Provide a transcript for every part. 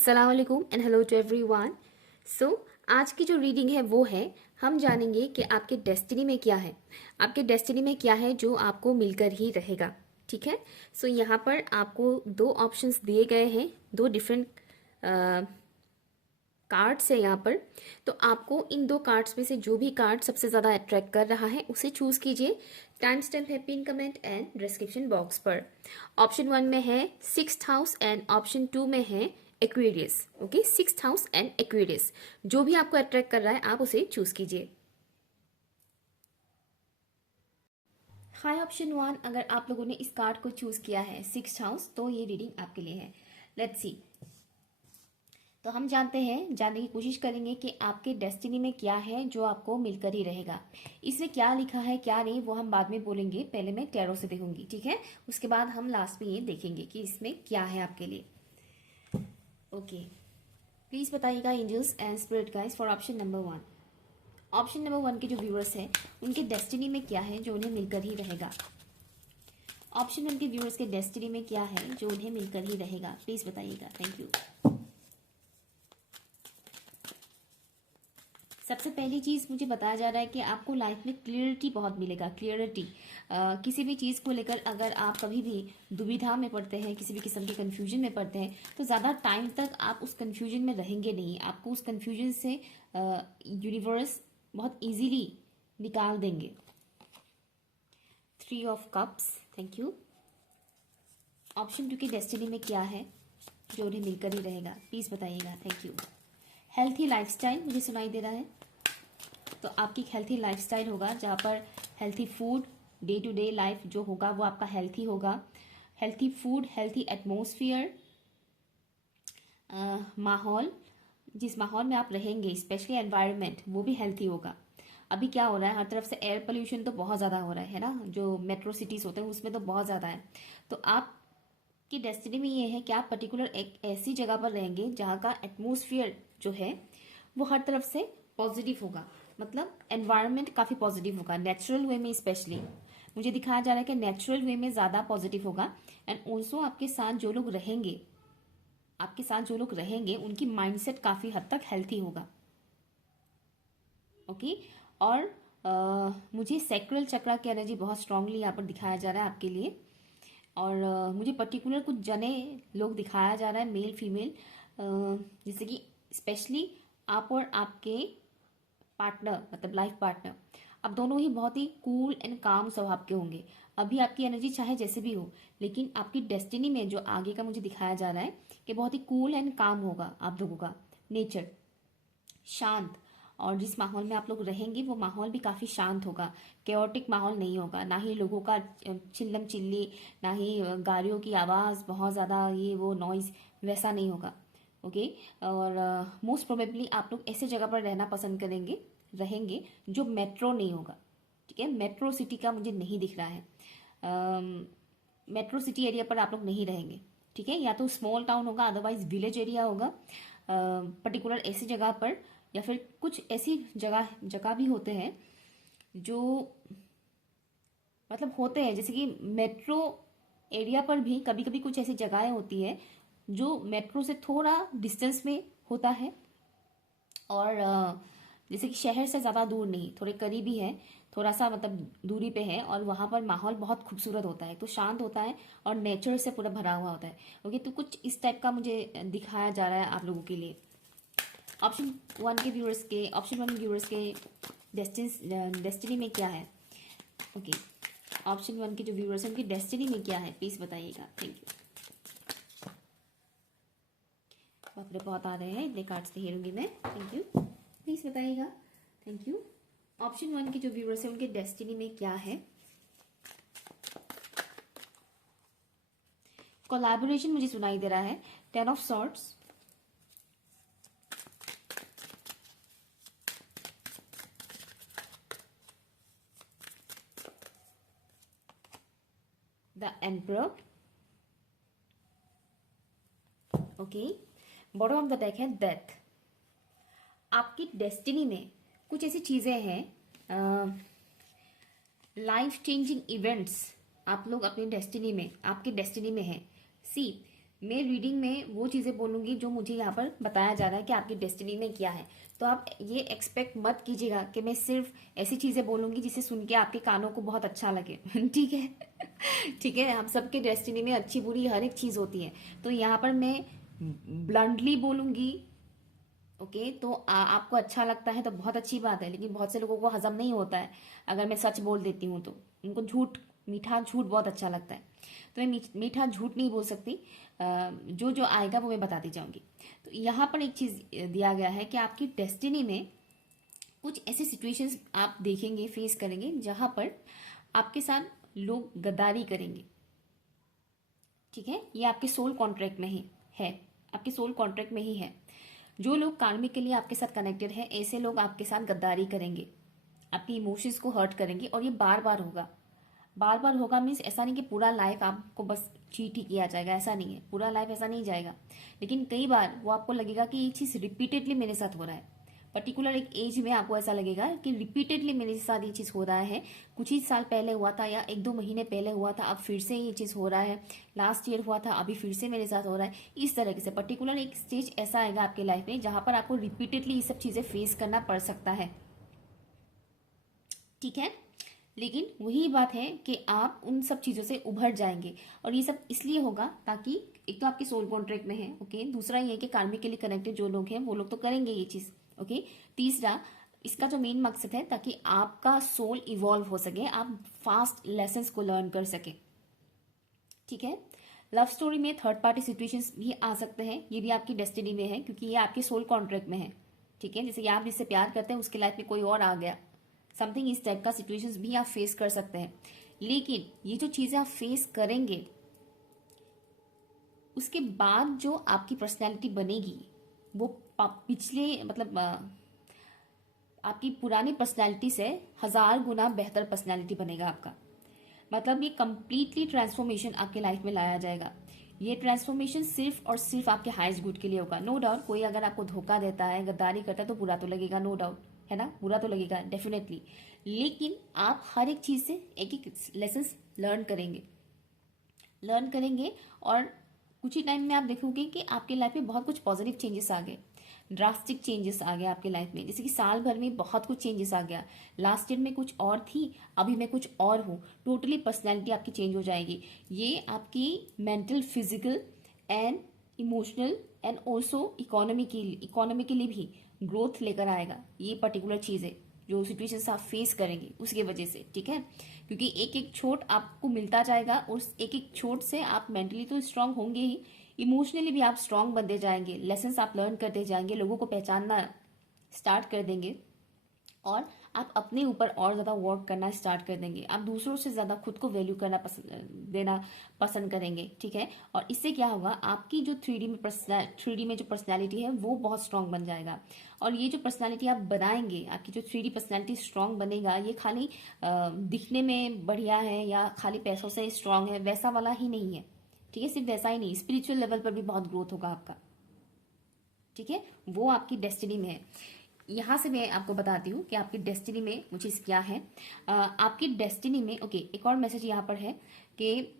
अस्सलाम वालेकुम and hello to everyone. सो आज की जो रीडिंग है वो है, हम जानेंगे कि आपके डेस्टिनी में क्या है। आपके डेस्टिनी में क्या है जो आपको मिलकर ही रहेगा। ठीक है। सो यहाँ पर आपको दो ऑप्शंस दिए गए हैं, दो डिफरेंट कार्ड्स है यहाँ पर। तो आपको इन दो कार्ड्स में से जो भी कार्ड सबसे ज़्यादा अट्रैक्ट कर रहा है उसे चूज कीजिए। टाइम स्टैम्प है pin comment and description box पर। ऑप्शन 1 में है 6th हाउस एंड ऑप्शन 2 में है Aquarius. Okay, 6th house and Aquarius, जो भी आपको अट्रैक्ट कर रहा है आप उसे चूज कीजिए। हाय ऑप्शन 1, अगर आप लोगों ने इस कार्ड को चूज किया है 6th हाउस, तो ये रीडिंग आपके लिए है। Let's see. तो हम जानने की कोशिश करेंगे कि आपके डेस्टिनी में क्या है जो आपको मिलकर ही रहेगा। इसमें क्या लिखा है क्या नहीं वो हम बाद में बोलेंगे, पहले मैं टैरो से देखूंगी। ठीक है, उसके बाद हम लास्ट में ये देखेंगे कि इसमें क्या है आपके लिए। ओके, प्लीज बताइएगा angels and spirit guys for option number 1। Option number 1 के जो व्यूअर्स हैं उनके डेस्टिनी में क्या है जो उन्हें मिलकर ही रहेगा। ऑप्शन 1 के व्यूअर्स के डेस्टिनी में क्या है जो उन्हें मिलकर ही रहेगा, प्लीज बताइएगा। Thank you. सबसे पहली चीज़ मुझे बताया जा रहा है कि आपको लाइफ में क्लियरिटी बहुत मिलेगा। क्लियरिटी किसी भी चीज़ को लेकर अगर आप कभी भी दुविधा में पड़ते हैं, किसी भी किस्म के कन्फ्यूजन में पड़ते हैं, तो ज़्यादा टाइम तक आप उस कन्फ्यूजन में रहेंगे नहीं। आपको उस कन्फ्यूजन से यूनिवर्स बहुत इजीली निकाल देंगे। 3 of cups, thank you. Option 2 की डेस्टिनी में क्या है जो उन्हें मिलकर ही रहेगा, प्लीज़ बताइएगा। Thank you. हेल्थी लाइफस्टाइल मुझे सुनाई दे रहा है, तो आपकी हेल्थी लाइफस्टाइल होगा जहाँ पर healthy food, day to day life जो होगा वो आपका हेल्थी होगा। हेल्थी फूड, हेल्थी एटमोसफियर, माहौल, जिस माहौल में आप रहेंगे स्पेशली एनवायरनमेंट, वो भी हेल्थी होगा। अभी क्या हो रहा है, हर तरफ से एयर पोल्यूशन तो बहुत ज़्यादा हो रहा है ना, जो मेट्रो सिटीज़ होते हैं उसमें तो बहुत ज़्यादा है। तो आपकी डेस्टिनी में ये है कि आप पर्टिकुलर एक ऐसी जगह पर रहेंगे जहाँ का एटमोसफियर जो है वो हर तरफ से पॉजिटिव होगा। मतलब एनवायरनमेंट काफ़ी पॉजिटिव होगा, नेचुरल वे में स्पेशली मुझे दिखाया जा रहा है कि नेचुरल वे में ज़्यादा पॉजिटिव होगा। एंड ऑल्सो आपके साथ जो लोग रहेंगे उनकी माइंडसेट काफ़ी हद तक हेल्थी होगा। ओके। और मुझे सैक्रल चक्रा की एनर्जी बहुत स्ट्रांगली यहाँ पर दिखाया जा रहा है आपके लिए। और मुझे पर्टिकुलर कुछ जने लोग दिखाया जा रहा है, मेल फीमेल, जैसे कि स्पेशली आप और आपके पार्टनर, मतलब लाइफ पार्टनर, अब दोनों ही बहुत ही कूल एंड काम स्वभाव के होंगे। अभी आपकी एनर्जी चाहे जैसे भी हो, लेकिन आपकी डेस्टिनी में जो आगे का मुझे दिखाया जा रहा है कि बहुत ही कूल एंड काम होगा आप लोगों का नेचर, शांत। और जिस माहौल में आप लोग रहेंगे वो माहौल भी काफ़ी शांत होगा, केओटिक माहौल नहीं होगा, ना ही लोगों का चिल्लम चिल्ली, ना ही गाड़ियों की आवाज़ बहुत ज़्यादा, ये वो नॉइज़ वैसा नहीं होगा। ओके। और मोस्ट प्रोबेबली आप लोग ऐसे जगह पर रहना पसंद रहेंगे जो मेट्रो नहीं होगा। ठीक है, मेट्रो सिटी का मुझे नहीं दिख रहा है। मेट्रो सिटी एरिया पर आप लोग नहीं रहेंगे। ठीक है, या तो स्मॉल टाउन होगा, अदरवाइज विलेज एरिया होगा पर्टिकुलर ऐसी जगह पर। या फिर कुछ ऐसी जगह भी होते हैं जो मतलब होते हैं, जैसे कि मेट्रो एरिया पर भी कभी कभी कुछ ऐसी जगहें होती है जो मेट्रो से थोड़ा डिस्टेंस में होता है। और जैसे कि शहर से ज़्यादा दूर नहीं, थोड़े करीबी है, थोड़ा सा मतलब दूरी पे है। और वहाँ पर माहौल बहुत खूबसूरत होता है, तो शांत होता है और नेचर से पूरा भरा हुआ होता है। ओके, तो कुछ इस टाइप का मुझे दिखाया जा रहा है आप लोगों के लिए। ऑप्शन 1 के डेस्टिनी में क्या है। ओके, ऑप्शन 1 के जो व्यूअर्स हैं उनकी डेस्टिनी में क्या है, प्लीज बताइएगा। Thank you. बाप रे, बहुत आ रहे हैं, इतने कार्ड्स नहीं हेरूंगी मैं। थैंक यू, प्लीज बताइएगा। Thank you. ऑप्शन 1 के जो व्यूअर्स हैं उनके डेस्टिनी में क्या है। कोलैबोरेशन मुझे सुनाई दे रहा है, 10 of swords, the emperor. Okay, bottom of the deck है डेथ। आपकी डेस्टिनी में कुछ ऐसी चीजें हैं, लाइफ चेंजिंग इवेंट्स आप लोग अपनी डेस्टिनी में, आपकी डेस्टिनी में है। सी, मैं रीडिंग में वो चीज़ें बोलूँगी जो मुझे यहाँ पर बताया जा रहा है कि आपकी डेस्टिनी में क्या है। तो आप ये एक्सपेक्ट मत कीजिएगा कि मैं सिर्फ ऐसी चीज़ें बोलूँगी जिसे सुन के आपके कानों को बहुत अच्छा लगे। ठीक है। ठीक है, हम सबके डेस्टिनी में अच्छी बुरी हर एक चीज़ होती है। तो यहाँ पर मैं ब्लंटली बोलूँगी। ओके, तो आपको अच्छा लगता है तो बहुत अच्छी बात है, लेकिन बहुत से लोगों को हजम नहीं होता है अगर मैं सच बोल देती हूँ तो। उनको झूठ, मीठा झूठ बहुत अच्छा लगता है। तो मैं मीठा झूठ नहीं बोल सकती। जो जो आएगा वो मैं बताती जाऊंगी। तो यहाँ पर एक चीज़ दिया गया है कि आपकी डेस्टिनी में कुछ ऐसे सिचुएशंस आप देखेंगे, फेस करेंगे, जहाँ पर आपके साथ लोग गद्दारी करेंगे। ठीक है, ये आपके सोल कॉन्ट्रैक्ट में ही है, आपके सोल कॉन्ट्रैक्ट में ही है। जो लोग कार्मिक के लिए आपके साथ कनेक्टेड है, ऐसे लोग आपके साथ गद्दारी करेंगे, आपकी इमोशंस को हर्ट करेंगे, और ये बार बार होगा। बार बार होगा मीन्स ऐसा नहीं कि पूरा लाइफ आपको बस चीट ही किया जाएगा, ऐसा नहीं है, पूरा लाइफ ऐसा नहीं जाएगा। लेकिन कई बार वो आपको लगेगा कि ये चीज़ रिपीटेडली मेरे साथ हो रहा है। पर्टिकुलर एक एज में आपको ऐसा लगेगा कि रिपीटेडली मेरे साथ ये चीज़ हो रहा है। कुछ ही साल पहले हुआ था या एक दो महीने पहले हुआ था, अब फिर से ये चीज़ हो रहा है। लास्ट ईयर हुआ था, अभी फिर से मेरे साथ हो रहा है। इस तरीके से पर्टिकुलर एक स्टेज ऐसा आएगा आपके लाइफ में जहां पर आपको रिपीटेडली ये सब चीज़ें फेस करना पड़ सकता है। ठीक है, लेकिन वही बात है कि आप उन सब चीज़ों से उभर जाएंगे। और ये सब इसलिए होगा ताकि एक तो आपके सोल कॉन्ट्रैक्ट में है, ओके। दूसरा ये है कि कार्मिक के लिए कनेक्टेड जो लोग हैं वो लोग तो करेंगे ये चीज़, ओके। तीसरा, इसका जो मेन मकसद है ताकि आपका सोल इवॉल्व हो सके, आप फास्ट लेसन्स को लर्न कर सके। ठीक है, लव स्टोरी में थर्ड पार्टी सिचुएशंस भी आ सकते हैं, ये भी आपकी डेस्टिनी में है क्योंकि ये आपके सोल कॉन्ट्रैक्ट में है। ठीक है, जैसे आप जिससे प्यार करते हैं उसके लाइफ में कोई और आ गया, समथिंग इस टाइप का सिचुएशंस भी आप फेस कर सकते हैं। लेकिन ये जो चीज़ें आप फेस करेंगे, उसके बाद जो आपकी पर्सनैलिटी बनेगी वो पिछले मतलब आपकी पुरानी पर्सनैलिटी से 1000 गुना बेहतर पर्सनैलिटी बनेगा आपका। मतलब ये कंप्लीटली ट्रांसफॉर्मेशन आपके लाइफ में लाया जाएगा। ये ट्रांसफॉर्मेशन सिर्फ और सिर्फ आपके हाईएस्ट गुड के लिए होगा। नो डाउट कोई अगर आपको धोखा देता है, गद्दारी करता है तो बुरा तो लगेगा, नो डाउट, है ना, बुरा तो लगेगा डेफिनेटली। लेकिन आप हर एक चीज़ से एक एक लेसन लर्न करेंगे और कुछ ही टाइम में आप देखोगे कि आपके लाइफ में बहुत कुछ पॉजिटिव चेंजेस आ गए, ड्रास्टिक चेंजेस आ गए आपके लाइफ में। जैसे कि साल भर में बहुत कुछ चेंजेस आ गया। लास्ट ईयर में कुछ और थी, अभी मैं कुछ और हूँ। टोटली पर्सनैलिटी आपकी चेंज हो जाएगी। ये आपकी mental, physical and emotional and also economically भी ग्रोथ लेकर आएगा। ये पर्टिकुलर चीज़ है जो सिचुएशंस आप फेस करेंगे उसके वजह से। ठीक है, क्योंकि एक एक छोट आपको मिलता जाएगा और उस एक एक छोट से आप मेंटली तो स्ट्रांग होंगे ही, इमोशनली भी आप स्ट्रांग बनते जाएंगे। लेसन्स आप लर्न करते जाएंगे, लोगों को पहचानना स्टार्ट कर देंगे और आप अपने ऊपर और ज़्यादा वर्क करना स्टार्ट कर देंगे। आप दूसरों से ज़्यादा खुद को वैल्यू देना पसंद करेंगे। ठीक है, और इससे क्या होगा, आपकी जो थ्री डी में जो पर्सनैलिटी है वो बहुत स्ट्रांग बन जाएगा। और ये जो पर्सनैलिटी आप बनाएंगे, आपकी जो 3D पर्सनैलिटी स्ट्रांग बनेगा, ये खाली दिखने में बढ़िया है या खाली पैसों से स्ट्रांग है वैसा वाला ही नहीं है। ठीक है, सिर्फ वैसा ही नहीं, स्पिरिचुअल लेवल पर भी बहुत ग्रोथ होगा आपका। ठीक है, वो आपकी डेस्टिनी में है। यहाँ से मैं आपको बताती हूँ कि आपकी डेस्टिनी में वो चीज़ क्या है। आपकी डेस्टिनी में, ओके, एक और मैसेज यहाँ पर है कि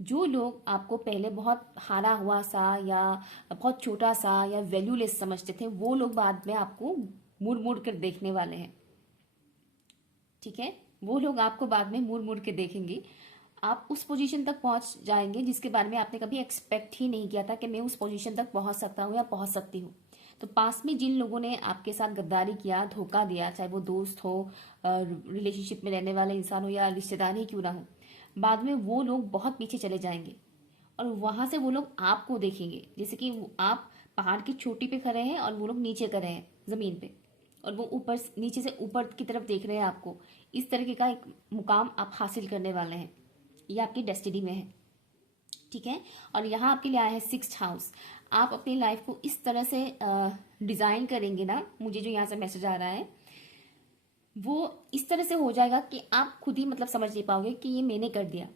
जो लोग आपको पहले बहुत हारा हुआ सा या बहुत छोटा सा या वैल्यूलेस समझते थे, वो लोग बाद में आपको मुड़ मुड़ कर देखने वाले हैं। ठीक है, वो लोग आपको बाद में मुड़ मुड़ के देखेंगे। आप उस पोजीशन तक पहुंच जाएंगे जिसके बारे में आपने कभी एक्सपेक्ट ही नहीं किया था कि मैं उस पोजीशन तक पहुंच सकता हूँ या पहुंच सकती हूँ। तो पास में जिन लोगों ने आपके साथ गद्दारी किया, धोखा दिया, चाहे वो दोस्त हो, रिलेशनशिप में रहने वाले इंसान हो या रिश्तेदार ही क्यों ना हो, बाद में वो लोग बहुत पीछे चले जाएंगे और वहां से वो लोग आपको देखेंगे। जैसे कि आप पहाड़ की चोटी पे खड़े हैं और वो लोग नीचे खड़े हैं जमीन पे, और वो ऊपर नीचे से ऊपर की तरफ देख रहे हैं आपको। इस तरीके का एक मुकाम आप हासिल करने वाले हैं, ये आपकी डेस्टिनी में है। ठीक है, और यहाँ आपके लिए आया है 6th हाउस। आप अपनी लाइफ को इस तरह से डिजाइन करेंगे ना, मुझे जो यहाँ से मैसेज आ रहा है वो इस तरह से हो जाएगा कि आप खुद ही मतलब समझ नहीं पाओगे कि ये मैंने कर दिया।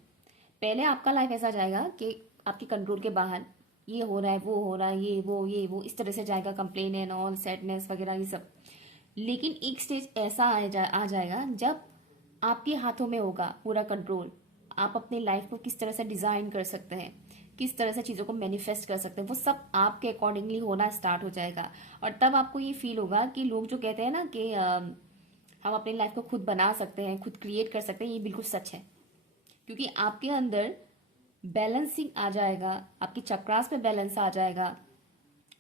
पहले आपका लाइफ ऐसा जाएगा कि आपके कंट्रोल के बाहर, ये हो रहा है, वो हो रहा है, ये वो इस तरह से जाएगा, कंप्लेन एंड ऑल, सैडनेस वगैरह ये सब। लेकिन एक स्टेज ऐसा आ जाएगा जब आपके हाथों में होगा पूरा कंट्रोल। आप अपने लाइफ को किस तरह से डिजाइन कर सकते हैं, किस तरह से चीज़ों को मैनिफेस्ट कर सकते हैं, वो सब आपके अकॉर्डिंगली होना स्टार्ट हो जाएगा। और तब आपको ये फील होगा कि लोग जो कहते हैं ना कि हम अपनी लाइफ को खुद बना सकते हैं, खुद क्रिएट कर सकते हैं, ये बिल्कुल सच है। क्योंकि आपके अंदर बैलेंसिंग आ जाएगा, आपकी चक्रास में बैलेंस आ जाएगा।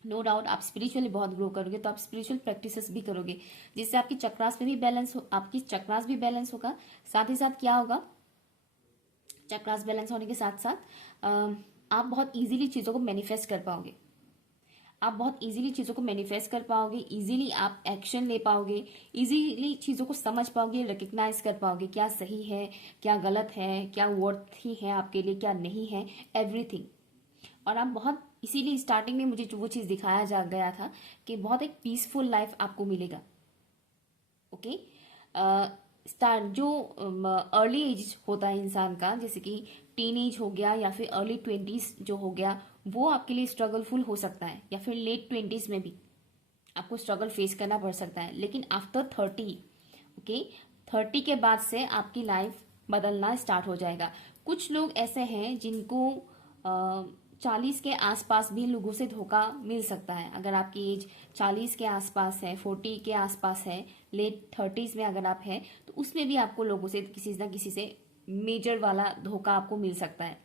नो डाउट आप स्पिरिचुअली बहुत ग्रो करोगे, तो आप स्पिरिचुअल प्रैक्टिसेस भी करोगे, जिससे आपकी चक्रास में भी बैलेंस हो, आपकी चक्रास भी बैलेंस होगा। साथ ही साथ क्या होगा, चक्रास बैलेंस होने के साथ साथ आप बहुत इजीली चीज़ों को मैनिफेस्ट कर पाओगे। आप बहुत इजीली चीज़ों को मैनिफेस्ट कर पाओगे, इजीली आप एक्शन ले पाओगे, इजीली चीज़ों को समझ पाओगे, रिकग्नाइज कर पाओगे क्या सही है, क्या गलत है, क्या वर्थी है आपके लिए, क्या नहीं है, एवरीथिंग। और आप बहुत इसीलिए स्टार्टिंग में मुझे जो वो चीज़ दिखाया जा गया था कि बहुत एक पीसफुल लाइफ आपको मिलेगा। ओके, स्टार्ट जो अर्ली एज होता है इंसान का, जैसे कि टीन एज हो गया या फिर अर्ली 20s जो हो गया, वो आपके लिए स्ट्रगलफुल हो सकता है, या फिर लेट 20s में भी आपको स्ट्रगल फेस करना पड़ सकता है। लेकिन आफ्टर 30, ओके, 30 के बाद से आपकी लाइफ बदलना स्टार्ट हो जाएगा। कुछ लोग ऐसे हैं जिनको 40 के आसपास भी लोगों से धोखा मिल सकता है। अगर आपकी एज 40 के आसपास है, 40 के आसपास है, लेट 30s में अगर आप हैं, तो उसमें भी आपको लोगों से किसी ना किसी से मेजर वाला धोखा आपको मिल सकता है,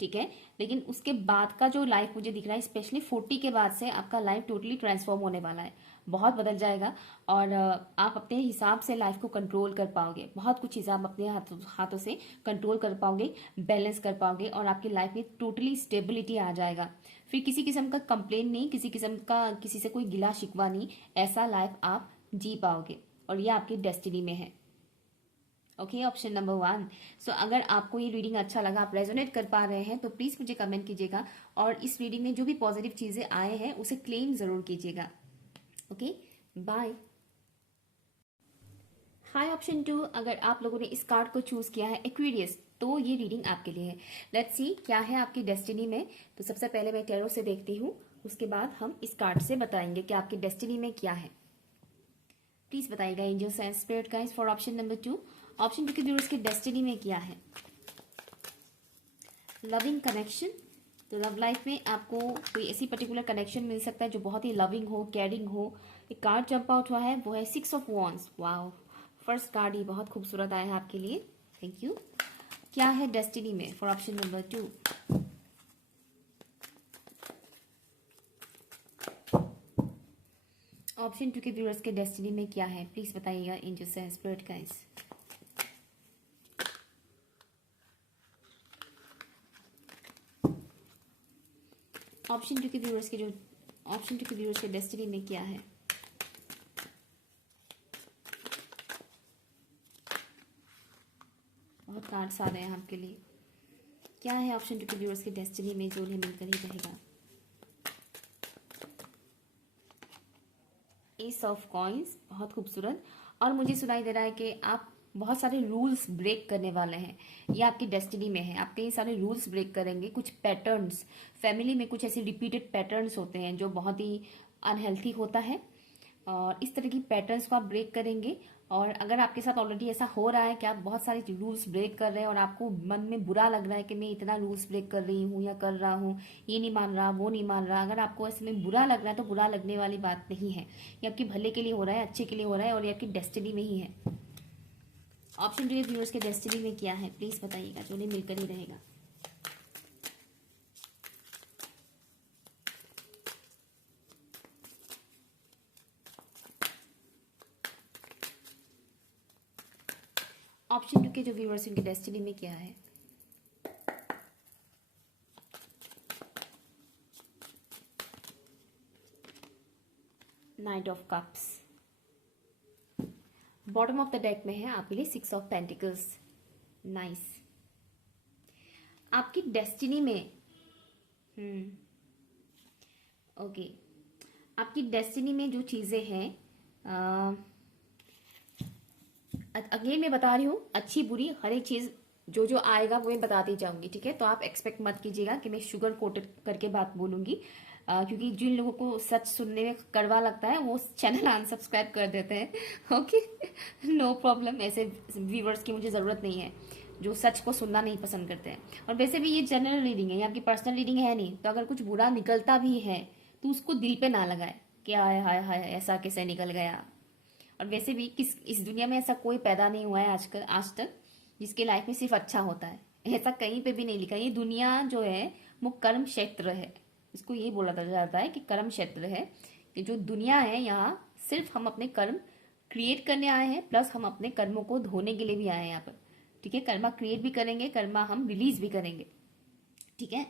ठीक है। लेकिन उसके बाद का जो लाइफ मुझे दिख रहा है, स्पेशली 40 के बाद से आपका लाइफ टोटली ट्रांसफॉर्म होने वाला है, बहुत बदल जाएगा। और आप अपने हिसाब से लाइफ को कंट्रोल कर पाओगे, बहुत कुछ चीज़ें आप अपने हाथों से कंट्रोल कर पाओगे, बैलेंस कर पाओगे, और आपकी लाइफ में टोटली स्टेबिलिटी आ जाएगा। फिर किसी किस्म का कंप्लेन नहीं, किसी किस्म का किसी से कोई गिला शिकवा नहीं, ऐसा लाइफ आप जी पाओगे, और ये आपकी डेस्टिनी में है। Okay, option number 1। सो अगर आपको ये रीडिंग अच्छा लगा, आप रेजोनेट कर पा रहे हैं, तो प्लीज़ मुझे कमेंट कीजिएगा, और इस रीडिंग में जो भी पॉजिटिव चीज़ें आए हैं उसे क्लेम ज़रूर कीजिएगा। Okay, bye. हाय ऑप्शन 2, अगर आप लोगों ने इस कार्ड को चूज़ किया है एक्वेरियस, तो ये रीडिंग आपके लिए है। लेट्स सी क्या है आपकी डेस्टिनी में। तो सबसे पहले मैं टैरो से देखती हूँ, उसके बाद हम इस कार्ड से बताएंगे कि आपकी डेस्टिनी में क्या है। प्लीज़ बताइएगा angels and spirit guides for option number 2। Option 2 के व्यूअर्स की डेस्टिनी में क्या है? Loving connection. तो लव लाइफ में आपको कोई ऐसी पर्टिकुलर कनेक्शन मिल सकता है जो बहुत ही लविंग हो, केयरिंग हो। एक कार्ड जंप आउट हुआ है, वो है 6 of wands. Wow, first card ही बहुत खूबसूरत आया है आपके लिए, थैंक यू। क्या है डेस्टिनी में फॉर ऑप्शन नंबर 2? ऑप्शन 2 के व्यूअर्स के डेस्टिनी में क्या है, प्लीज बताइएगा angels and spirit guides. Option 2 के व्यूअर्स के डेस्टिनी में क्या है? बहुत कार्ड्स आ रहे हैं आपके लिए। क्या है ऑप्शन 2 के व्यूअर्स के डेस्टिनी में जो उन्हें मिलकर ही रहेगा? एस ऑफ कॉइंस, बहुत खूबसूरत। और मुझे सुनाई दे रहा है कि आप बहुत सारे रूल्स ब्रेक करने वाले हैं, ये आपकी डेस्टिनी में है। आप कई सारे रूल्स ब्रेक करेंगे, कुछ पैटर्न्स, फैमिली में कुछ ऐसे रिपीटेड पैटर्न्स होते हैं जो बहुत ही अनहेल्थी होता है, और इस तरह की पैटर्न्स को आप ब्रेक करेंगे। और अगर आपके साथ ऑलरेडी ऐसा हो रहा है कि आप बहुत सारे रूल्स ब्रेक कर रहे हैं और आपको मन में बुरा लग रहा है कि मैं इतना रूल्स ब्रेक कर रही हूँ या कर रहा हूँ, ये नहीं मान रहा, वो नहीं मान रहा, अगर आपको ऐसे में बुरा लग रहा है तो बुरा लगने वाली बात नहीं है, ये आपके भले के लिए हो रहा है, अच्छे के लिए हो रहा है, और ये आपकी डेस्टिनी में ही है। ऑप्शन 2 व्यूअर्स के डेस्टिनी में क्या है, प्लीज बताइएगा, जो उन्हें मिलकर ही रहेगा। ऑप्शन 2 के जो व्यूअर्स उनके डेस्टिनी में क्या है? Night of cups. Bottom of the deck में है आपके लिए 6 ऑफ पेंटिकल्स। नाइस। आपकी डेस्टिनी में ओके, आपकी डेस्टिनी में जो चीजें हैं, अगेन मैं बता रही हूँ, अच्छी बुरी हर एक चीज जो जो आएगा वो मैं बताती जाऊंगी, ठीक है। तो आप एक्सपेक्ट मत कीजिएगा कि मैं शुगर कोटेड करके बात बोलूंगी, क्योंकि जिन लोगों को सच सुनने में कड़वा लगता है वो चैनल अनसब्सक्राइब कर देते हैं। ओके, नो प्रॉब्लम, ऐसे व्यूवर्स की मुझे ज़रूरत नहीं है। जो सच को सुनना नहीं पसंद करते हैं। और वैसे भी ये जनरल रीडिंग है, ये आपकी पर्सनल रीडिंग है नहीं, तो अगर कुछ बुरा निकलता भी है तो उसको दिल पे ना लगाए कि हाय हाय हाय ऐसा कैसे निकल गया। और वैसे भी किस इस दुनिया में ऐसा कोई पैदा नहीं हुआ है आज तक जिसके लाइफ में सिर्फ अच्छा होता है, ऐसा कहीं पे भी नहीं लिखा। ये दुनिया जो है वो कर्म क्षेत्र है, इसको ये बोला जाता है कि कर्म क्षेत्र है, कि जो दुनिया है यहाँ सिर्फ हम अपने कर्म क्रिएट करने आए हैं, प्लस हम अपने कर्मों को धोने के लिए भी आए हैं यहाँ पर। ठीक है, कर्मा क्रिएट भी करेंगे, कर्मा हम रिलीज भी करेंगे। ठीक है,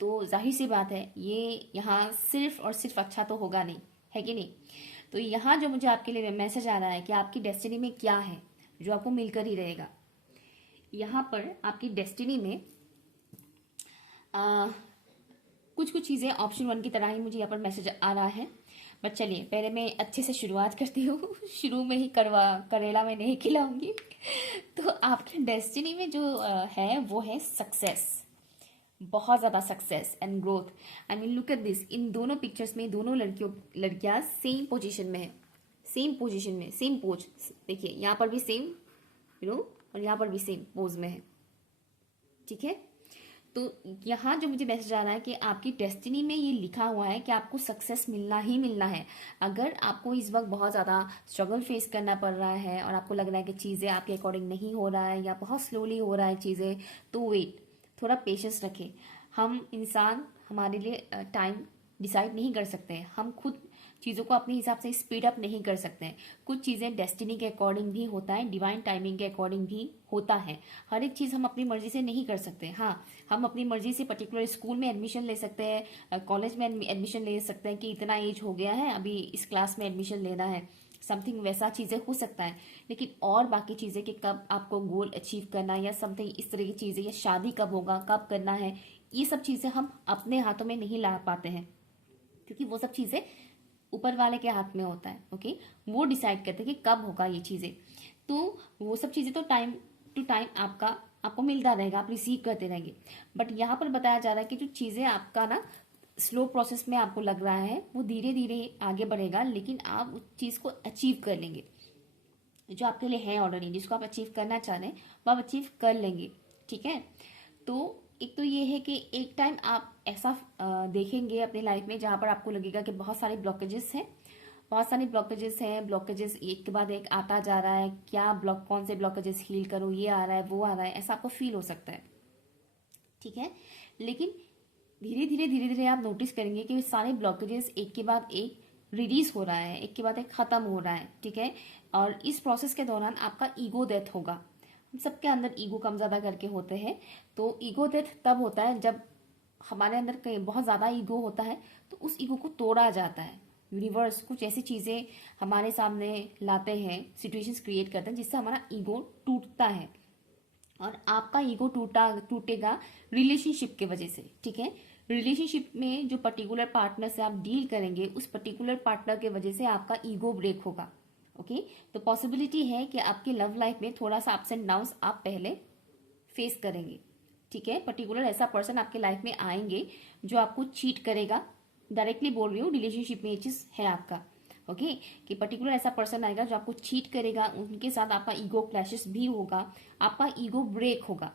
तो जाहिर सी बात है ये यहाँ सिर्फ और सिर्फ अच्छा तो होगा नहीं, है कि नहीं। तो यहाँ जो मुझे आपके लिए मैसेज आ रहा है कि आपकी डेस्टिनी में क्या है जो आपको मिलकर ही रहेगा। यहाँ पर आपकी डेस्टिनी में कुछ कुछ चीज़ें ऑप्शन 1 की तरह ही मुझे यहाँ पर मैसेज आ रहा है। बट चलिए पहले मैं अच्छे से शुरुआत करती हूँ शुरू में ही करेला मैं नहीं खिलाऊंगी तो आपके डेस्टिनी में जो है वो है सक्सेस, बहुत ज़्यादा success and growth. I mean look at this, इन दोनों पिक्चर्स में दोनों लड़कियां सेम पोजीशन में है, सेम पोजीशन में, सेम पोज। देखिए यहाँ पर भी सेम और यहाँ पर भी सेम पोज में है। ठीक है, तो यहाँ जो मुझे मैसेज आ रहा है कि आपकी डेस्टिनी में ये लिखा हुआ है कि आपको सक्सेस मिलना ही मिलना है। अगर आपको इस वक्त बहुत ज़्यादा स्ट्रगल फेस करना पड़ रहा है और आपको लग रहा है कि चीज़ें आपके अकॉर्डिंग नहीं हो रहा है या बहुत स्लोली हो रहा है चीज़ें, तो वेट, थोड़ा पेशेंस रखें। हम इंसान हमारे लिए टाइम डिसाइड नहीं कर सकते हैं, हम खुद चीज़ों को अपने हिसाब से स्पीड अप नहीं कर सकते हैं। कुछ चीज़ें डेस्टिनी के अकॉर्डिंग भी होता है, डिवाइन टाइमिंग के अकॉर्डिंग भी होता है। हर एक चीज़ हम अपनी मर्जी से नहीं कर सकते। हाँ, हम अपनी मर्जी से पर्टिकुलर स्कूल में एडमिशन ले सकते हैं, कॉलेज में एडमिशन ले सकते हैं कि इतना एज हो गया है अभी इस क्लास में एडमिशन लेना है, समथिंग वैसा चीज़ें हो सकता है। लेकिन और बाकी चीज़ें कि कब आपको गोल अचीव करना है या समथिंग इस तरह की चीज़ें, या शादी कब होगा, कब करना है, ये सब चीज़ें हम अपने हाथों में नहीं ला पाते हैं, क्योंकि वो सब चीज़ें ऊपर वाले के हाथ में होता है। ओके, वो डिसाइड करते हैं कि कब होगा ये चीज़ें। तो वो सब चीज़ें तो टाइम टू टाइम आपको मिलता रहेगा, आप रिसीव करते रहेंगे। बट यहाँ पर बताया जा रहा है कि जो चीज़ें आपका ना स्लो प्रोसेस में आपको लग रहा है वो धीरे धीरे आगे बढ़ेगा, लेकिन आप उस चीज़ को अचीव कर लेंगे जो आपके लिए है ऑलरेडी, जिसको आप अचीव करना चाह रहे हैं वो आप अचीव कर लेंगे। ठीक है, तो एक तो ये है कि एक टाइम आप ऐसा देखेंगे अपनी लाइफ में जहाँ पर आपको लगेगा कि बहुत सारे ब्लॉकेजेस हैं, बहुत सारे ब्लॉकेजेस हैं, ब्लॉकेजेस एक के बाद एक आता जा रहा है, क्या कौन से ब्लॉकेजेस हील करूँ, ये आ रहा है वो आ रहा है, ऐसा आपको फील हो सकता है। ठीक है, लेकिन धीरे धीरे आप नोटिस करेंगे कि सारे ब्लॉकेजेस एक के बाद एक रिलीज हो रहा है, एक के बाद एक खत्म हो रहा है। ठीक है, और इस प्रोसेस के दौरान आपका ईगो डेथ होगा। हम सबके अंदर ईगो कम ज़्यादा करके होते हैं, तो ईगो डेथ तब होता है जब हमारे अंदर कहीं बहुत ज़्यादा ईगो होता है, तो उस ईगो को तोड़ा जाता है। यूनिवर्स कुछ ऐसी चीज़ें हमारे सामने लाते हैं, सिचुएशंस क्रिएट करते हैं जिससे हमारा ईगो टूटता है, और आपका ईगो टूटेगा रिलेशनशिप के वजह से। ठीक है, रिलेशनशिप में जो पर्टिकुलर पार्टनर से आप डील करेंगे उस पर्टिकुलर पार्टनर के वजह से आपका ईगो ब्रेक होगा। ओके, तो पॉसिबिलिटी है कि आपकी लव लाइफ में थोड़ा सा अप्स एंड डाउन्स आप पहले फेस करेंगे। ठीक है, पर्टिकुलर ऐसा पर्सन आपके लाइफ में आएंगे जो आपको चीट करेगा, डायरेक्टली बोल रही हूँ, रिलेशनशिप में ये चीज़ है आपका। ओके, कि पर्टिकुलर ऐसा पर्सन आएगा जो आपको चीट करेगा, उनके साथ आपका ईगो क्लैशेस भी होगा, आपका ईगो ब्रेक होगा।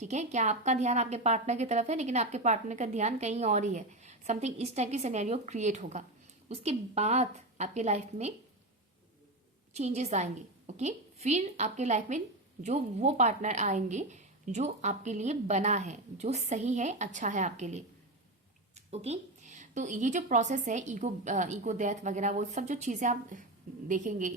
ठीक है, क्या आपका ध्यान आपके पार्टनर की तरफ है लेकिन आपके पार्टनर का ध्यान कहीं और ही है, समथिंग इस टाइप की सिनेरियो क्रिएट होगा। उसके बाद आपके लाइफ में चेंजेस आएंगे। ओके, फिर आपके लाइफ में जो वो पार्टनर आएंगे जो आपके लिए बना है, जो सही है, अच्छा है आपके लिए। ओके, तो ये जो प्रोसेस है ईगो डेथ वगैरह वो सब जो चीज़ें आप देखेंगे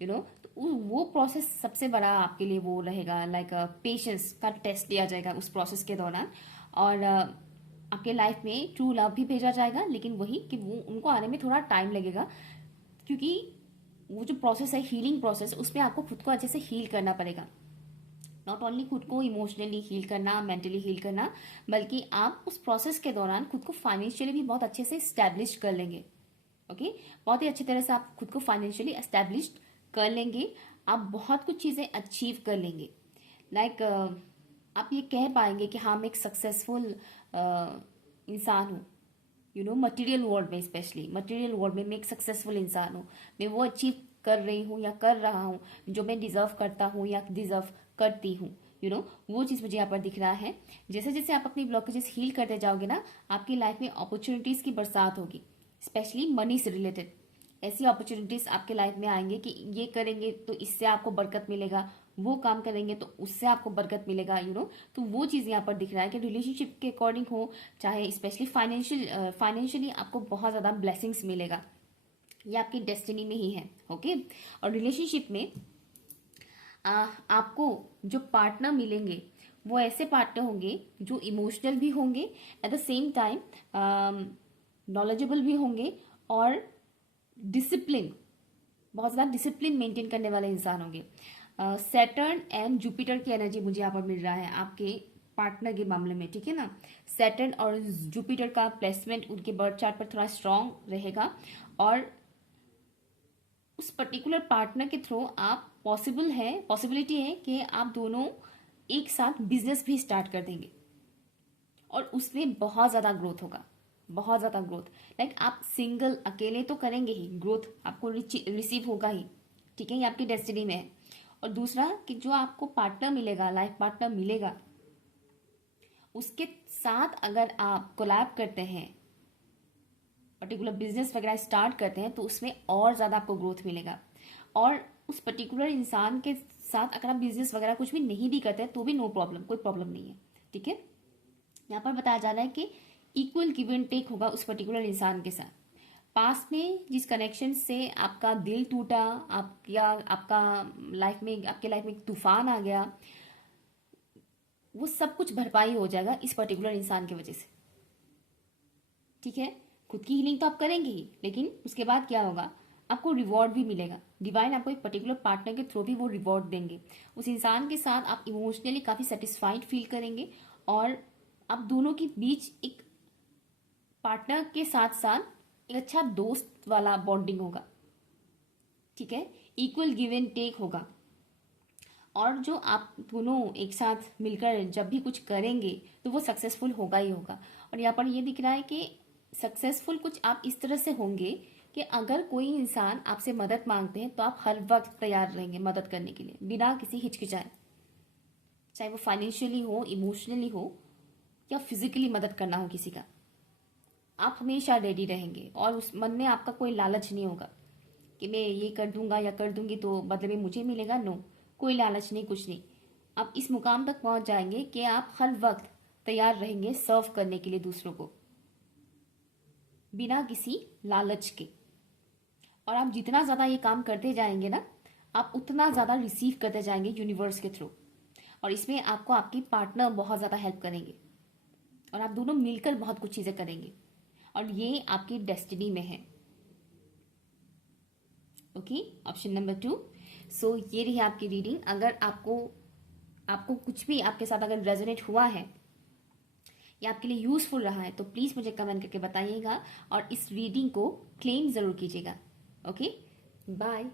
तो वो प्रोसेस सबसे बड़ा आपके लिए वो रहेगा, लाइक पेशेंस का टेस्ट लिया जाएगा उस प्रोसेस के दौरान। और आपके लाइफ में ट्रू लव भी भेजा जाएगा, लेकिन वही कि वो उनको आने में थोड़ा टाइम लगेगा, क्योंकि वो जो प्रोसेस है हीलिंग प्रोसेस, उसमें आपको खुद को अच्छे से हील करना पड़ेगा। नॉट ओनली खुद को इमोशनली हील करना, मेंटली हील करना, बल्कि आप उस प्रोसेस के दौरान खुद को फाइनेंशियली भी बहुत अच्छे से एस्टेब्लिश कर लेंगे। ओके, बहुत ही अच्छी तरह से आप खुद को फाइनेंशियली एस्टेब्लिश कर लेंगे, आप बहुत कुछ चीज़ें अचीव कर लेंगे। लाइक आप ये कह पाएंगे कि हाँ मैं एक सक्सेसफुल इंसान हूँ, मटेरियल वर्ल्ड में, स्पेशली मटेरियल वर्ल्ड में मैं एक सक्सेसफुल इंसान हूँ, मैं वो अचीव कर रही हूँ या कर रहा हूँ जो मैं डिजर्व करता हूँ या डिजर्व करती हूँ। वो चीज़ मुझे यहाँ पर दिख रहा है। जैसे जैसे आप अपनी ब्लॉकेजेस हील करते जाओगे ना, आपकी लाइफ में अपॉर्चुनिटीज़ की बरसात होगी, स्पेशली मनी से रिलेटेड। ऐसी अपॉर्चुनिटीज़ आपके लाइफ में आएंगे कि ये करेंगे तो इससे आपको बरकत मिलेगा, वो काम करेंगे तो उससे आपको बरकत मिलेगा। तो वो चीज़ यहाँ पर दिख रहा है कि रिलेशनशिप के अकॉर्डिंग हो, चाहे स्पेशली फाइनेंशियली आपको बहुत ज़्यादा ब्लेसिंग्स मिलेगा। ये आपकी डेस्टिनी में ही है। ओके। और रिलेशनशिप में आपको जो पार्टनर मिलेंगे वो ऐसे पार्टनर होंगे जो इमोशनल भी होंगे, at the same time knowledgeable भी होंगे, और डिसिप्लिन, बहुत ज़्यादा डिसिप्लिन मेंटेन करने वाले इंसान होंगे। सैटर्न एंड जुपिटर की एनर्जी मुझे यहाँ पर मिल रहा है आपके पार्टनर के मामले में, ठीक है ना। सैटर्न और जुपिटर का प्लेसमेंट उनके बर्थ चार्ट पर थोड़ा स्ट्रांग रहेगा, और उस पर्टिकुलर पार्टनर के थ्रू आप पॉसिबिलिटी है कि आप दोनों एक साथ बिजनेस भी स्टार्ट कर देंगे, और उसमें बहुत ज़्यादा ग्रोथ होगा, बहुत ज़्यादा ग्रोथ। लाइक आप सिंगल अकेले तो करेंगे ही, ग्रोथ आपको रिसीव होगा ही, ठीक है, ये आपकी डेस्टिनी में है। और दूसरा कि जो आपको पार्टनर मिलेगा, लाइफ पार्टनर मिलेगा, उसके साथ अगर आप कोलैब करते हैं, पर्टिकुलर बिजनेस वगैरह स्टार्ट करते हैं, तो उसमें और ज़्यादा आपको ग्रोथ मिलेगा। और उस पर्टिकुलर इंसान के साथ अगर आप बिजनेस वगैरह कुछ भी नहीं भी करते हैं तो भी नो प्रॉब्लम, कोई प्रॉब्लम नहीं है, ठीक है। यहाँ पर बताया जा रहा है कि इक्वल गिव एंड टेक होगा उस पर्टिकुलर इंसान के साथ। पास में जिस कनेक्शन से आपका दिल टूटा, आपका लाइफ में, आपके लाइफ में एक तूफान आ गया, वो सब कुछ भरपाई हो जाएगा इस पर्टिकुलर इंसान की वजह से, ठीक है। खुद की हीलिंग तो आप करेंगे ही, लेकिन उसके बाद क्या होगा, आपको रिवॉर्ड भी मिलेगा। डिवाइन आपको एक पर्टिकुलर पार्टनर के थ्रू भी वो रिवॉर्ड देंगे। उस इंसान के साथ आप इमोशनली काफ़ी सेटिस्फाइड फील करेंगे, और आप दोनों के बीच एक पार्टनर के साथ साथ एक अच्छा दोस्त वाला बॉन्डिंग होगा, ठीक है। इक्वल गिव एंड टेक होगा, और जो आप दोनों एक साथ मिलकर जब भी कुछ करेंगे तो वो सक्सेसफुल होगा ही होगा। और यहाँ पर ये दिख रहा है कि सक्सेसफुल कुछ आप इस तरह से होंगे कि अगर कोई इंसान आपसे मदद मांगते हैं तो आप हर वक्त तैयार रहेंगे मदद करने के लिए, बिना किसी हिचकिचाए, चाहे वो फाइनेंशियली हो, इमोशनली हो, या फिजिकली मदद करना हो किसी का, आप हमेशा रेडी रहेंगे। और उस मन में आपका कोई लालच नहीं होगा कि मैं ये कर दूंगा या कर दूंगी तो बदले में मुझे मिलेगा। नो, कोई लालच नहीं, कुछ नहीं। आप इस मुकाम तक पहुंच जाएंगे कि आप हर वक्त तैयार रहेंगे सर्व करने के लिए दूसरों को, बिना किसी लालच के। और आप जितना ज़्यादा ये काम करते जाएंगे ना, आप उतना ज़्यादा रिसीव करते जाएंगे यूनिवर्स के थ्रू। और इसमें आपको आपकी पार्टनर बहुत ज़्यादा हेल्प करेंगे, और आप दोनों मिलकर बहुत कुछ चीज़ें करेंगे, और ये आपकी डेस्टिनी में है। Okay, option number 2। सो ये रही आपकी रीडिंग। अगर आपको कुछ भी आपके साथ अगर रेजोनेट हुआ है या आपके लिए यूजफुल रहा है तो प्लीज़ मुझे कमेंट करके बताइएगा, और इस रीडिंग को क्लेम ज़रूर कीजिएगा। Okay, bye.